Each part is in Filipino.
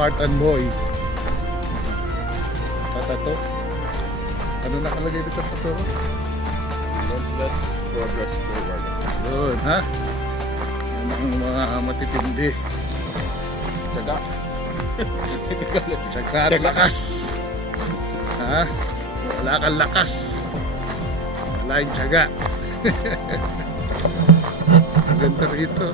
Spartan boy. Patato. Ano nakalagay dito sa tato? Dauntless progress forward. Yun, ha? Yan ang mga matitindi. Tsaga. Tsaka at lakas. Ha? Wala kang lakas. Wala yung tsaga. Ang ganda rito.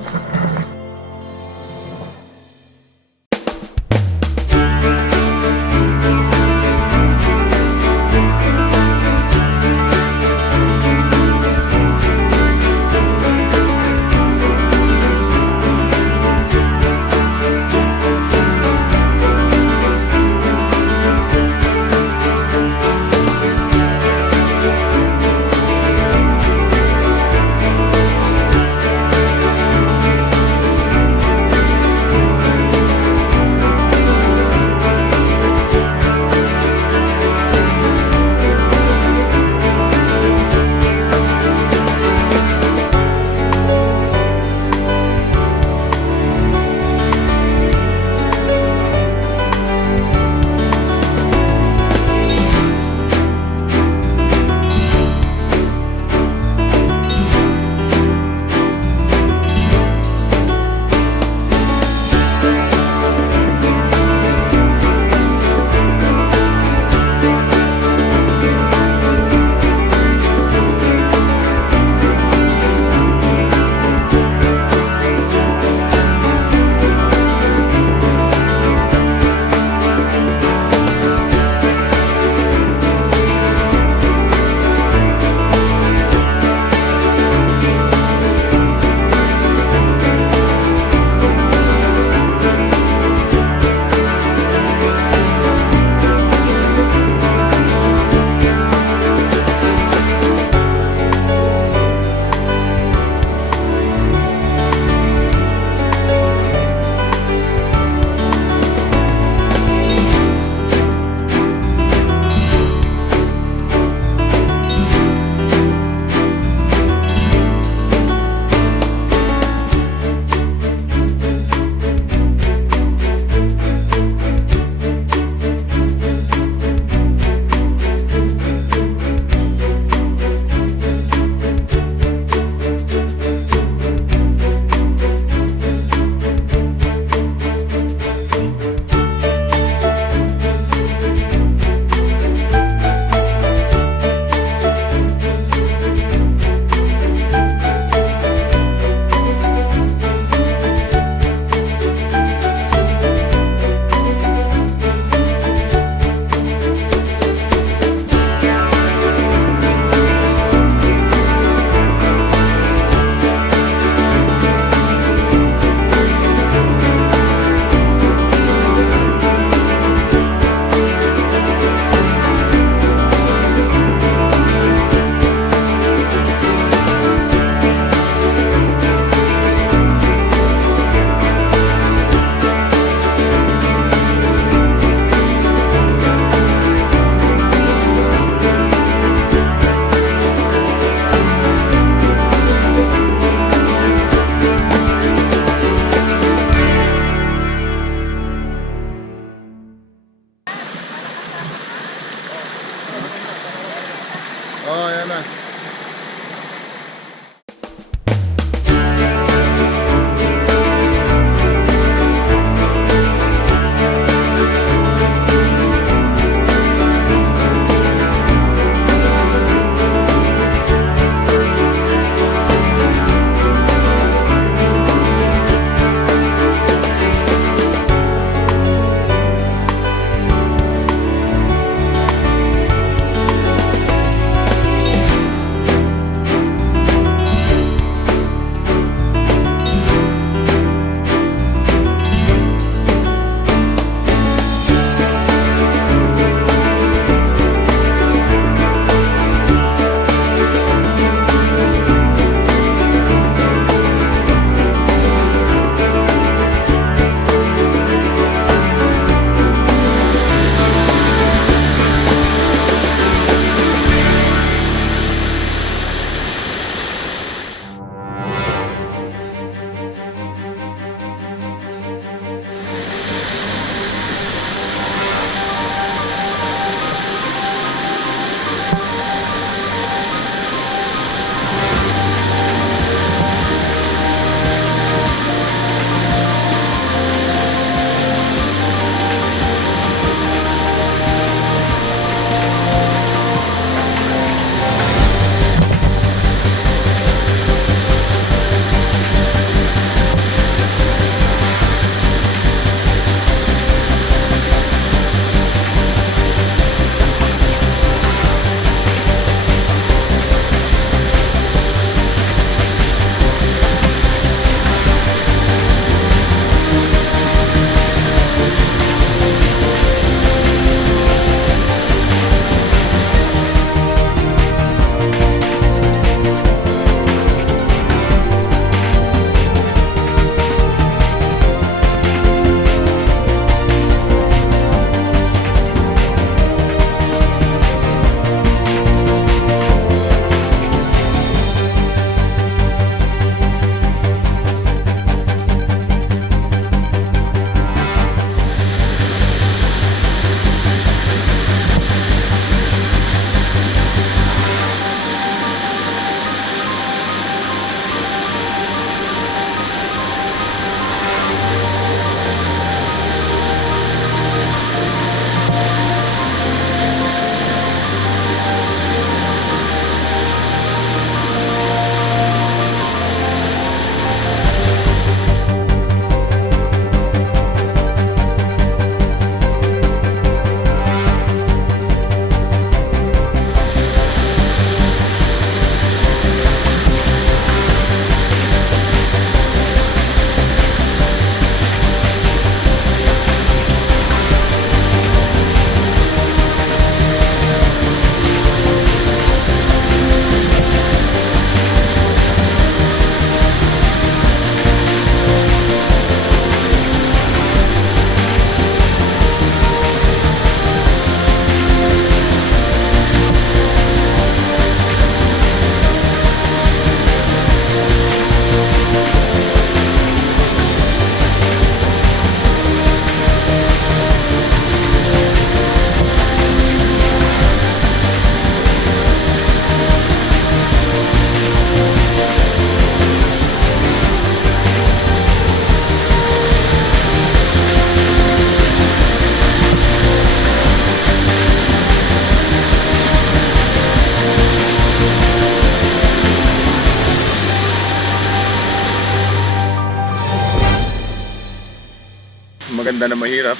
maganda na mahirap.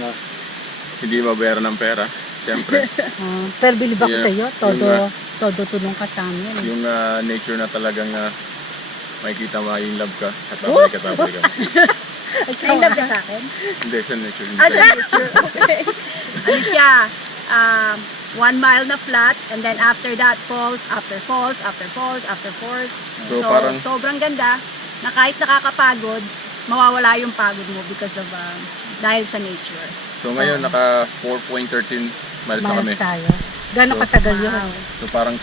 Ah, Hindi mabayaran ng pera. Siyempre, Pero bilib ako Yeah. sa iyo, todo, Yung, todo tulong ka sa amin. yung nature na talagang makikita mo yung love ka at babalik at babalik ka. May love ka sa akin? Hindi, sa nature. Hindi Sa sa nature. Okay. Ano siya? 1 mile na flat and then after that falls, after falls, after falls, after falls. So, parang- sobrang ganda na kahit nakakapagod, mawawala yung pagod mo because of dahil sa nature. So ngayon, naka 4.13 miles na kami. Miles tayo. Gano'ng So, katagal yun? Wow. So parang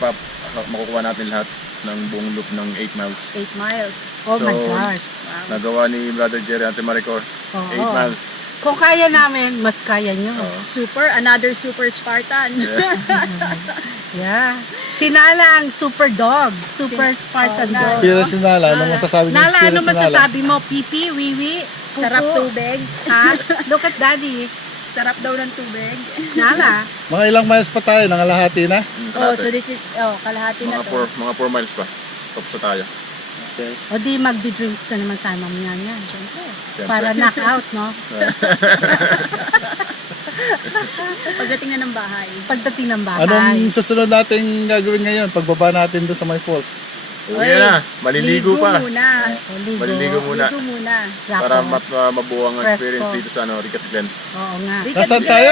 makukuha natin lahat ng buong loop ng 8 miles. 8 miles. Oh my So, gosh. Wow. Nagawa ni Brother Jerry Antimaricor, Oo. 8 miles. Kung kaya namin, mas kaya nyo. Oo. Super, another super Spartan. Yeah. Si Nala ang super dog. Super Spartan dog. experience ni Nala. Anong masasabi niyo Nala, ano experience ni Nala? masasabi mo? Pipi, wiwi, pupo? Sarap tubig. Ha? Look at daddy. Sarap daw ng tubig. Nala. Mga ilang miles pa tayo, nangalahati na. Oh, so this is kalahati na to. Mga 4 miles pa. Tapos na tayo. Okay. O di magdi-drinks na naman tayo mamaya niyan. Siyempre. Siyempre. Para knock out, no? Pagdating na ng bahay. Pagdating ng bahay. Anong susunod nating gagawin ngayon? Pagbaba natin doon sa my falls. Uwi na. Maliligo pa. Muna. O, ligo. Maliligo muna. Ligo muna. Para Tapos, mabuo ang Fresco. experience dito sa Ricketts Glen. Oo nga. Nasaan tayo?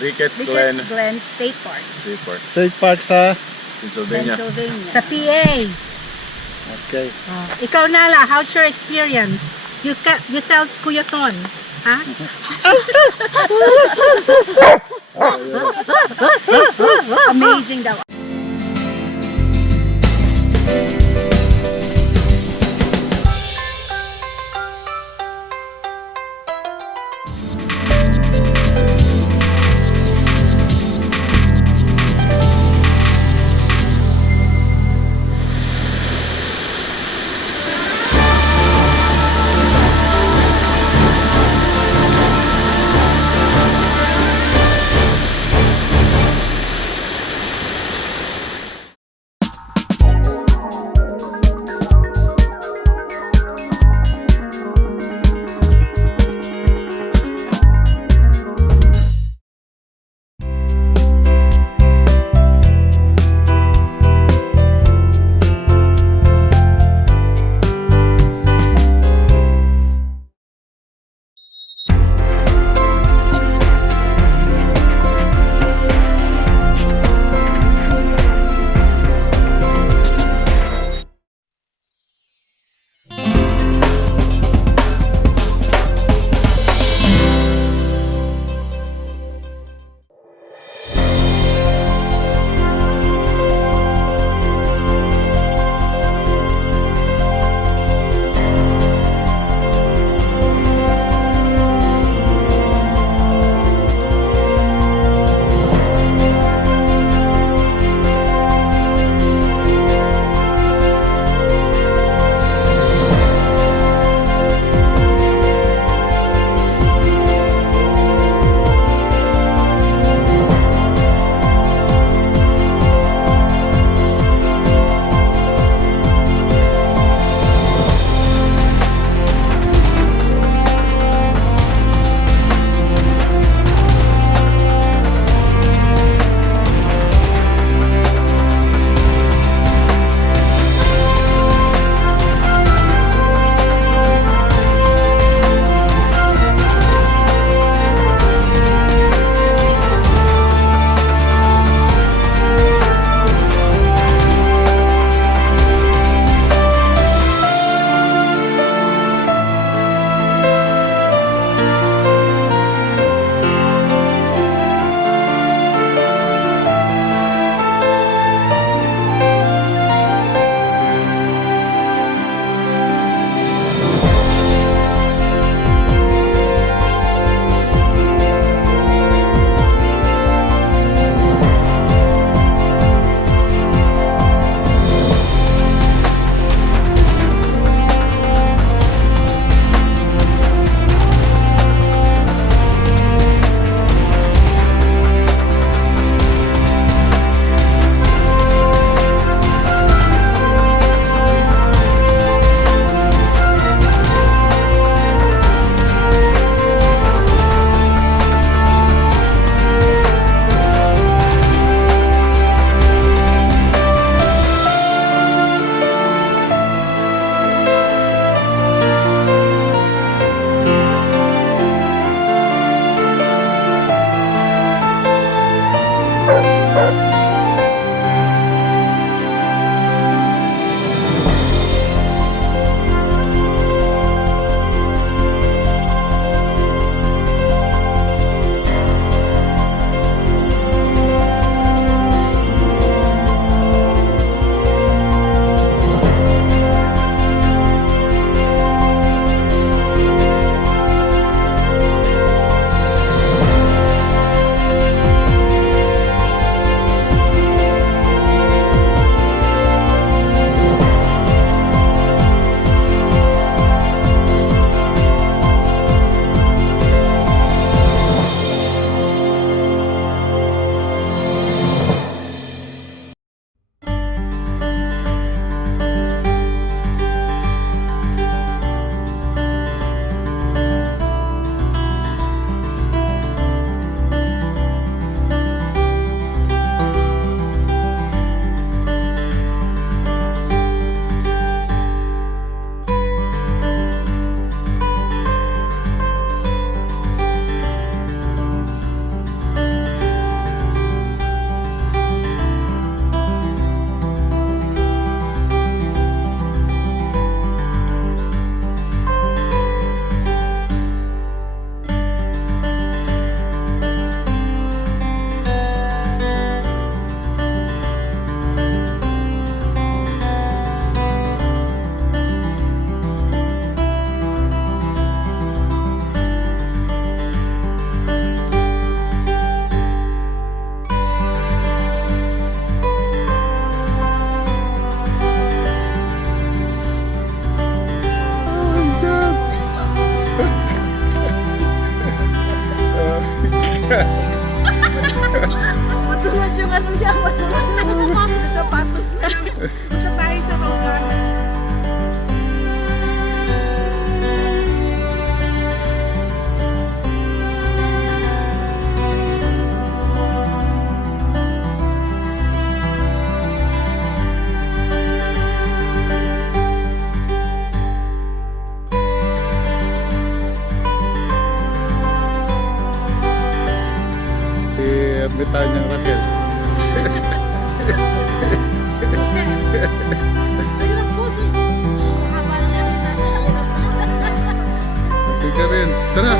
Ricketts Glen Ricketts Glen State Park, State Park, State Park sa... Pennsylvania. Pennsylvania. Sa PA. Okay. Ikaw, Nala, how's your experience? You tell Kuya Ton. Ha? Amazing daw.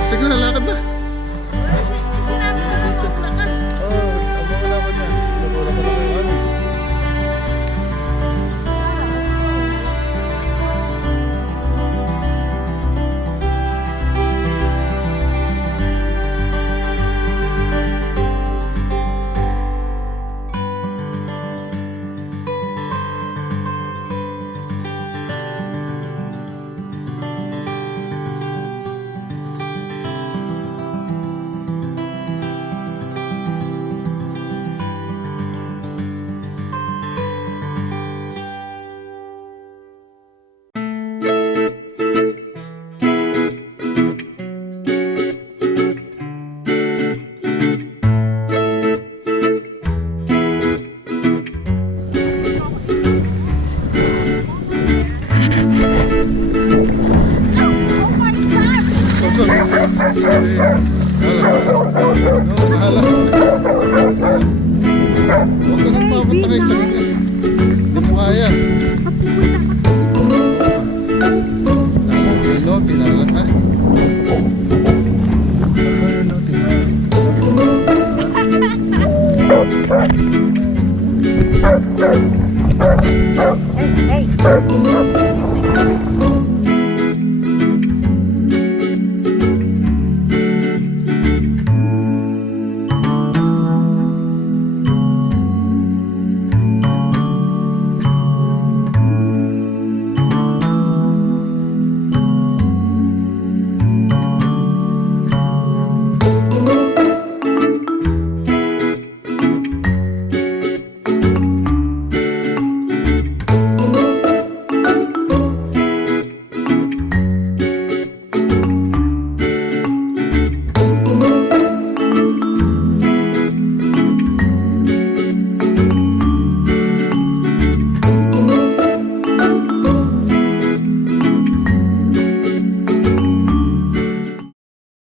Sige na, lakad na. Oo, tama ka lakad na. Wala pa na kayo ano. Huwag ka nang mapunta kay sakit kasi hindi mo kaya. Lalang, no, tinalang ha. No, tinalang. Hey, hey.